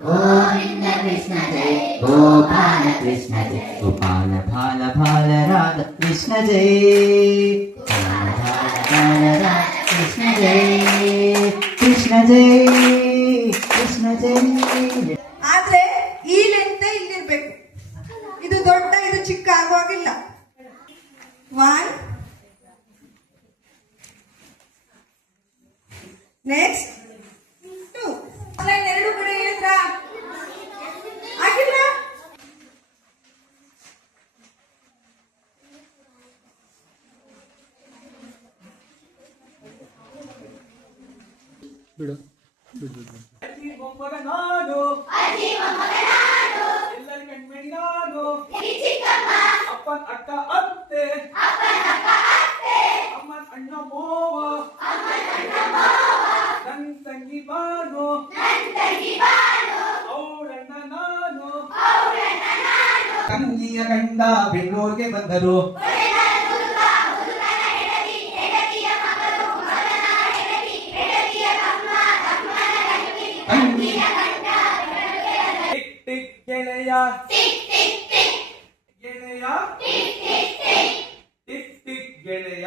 गोविंद कृष्ण जय गोपाल कृष्ण जय गोपाल भाल भाल राधा कृष्ण जय गोपाल भाल भाल राधा कृष्ण जय कृष्ण जय कृष्ण जय. ಆದ್ರೆ ಈ ಲೆಂತ್ ಇಲ್ಲಿರ್ಬೇಕು. ಇದು ದೊಡ್ಡ ಇದು ಚಿಕ್ಕ ಆಗುವಾಗಿಲ್ಲ. 1 ನೆಕ್ಸ್ಟ್ 2 ಲೈನ್ ಎರಡು ಕಡೆ ಹೇಳಿದ್ರಾ ಆಗಿಲ್ಲ. ಬಿಡು ಅಜ್ಜಿ ಮೊಮ್ಮಗ ನಾನು ಎಲ್ಲರ ಕಣ್ಮಣಿ ನಾನು ಅಪ್ಪನ ಅಕ್ಕ ಅತ್ತೆ ಅಮ್ಮನ ಅಣ್ಣ ಮೋವ ನನ್ನ ತಂಗಿ ಬಾನು ಅವಳಣ್ಣ ನಾನು ತಂಗಿಯ ಗಂಡ ಬೆಂಗಳೂರಿಗೆ ಬಂದರು ಟಿಕ್ ಟಿಕ್ ಗೆಳೆಯ ಗೆಳೆಯ ಟಿಕ್ ಟಿಕ್ ಗೆಳೆಯ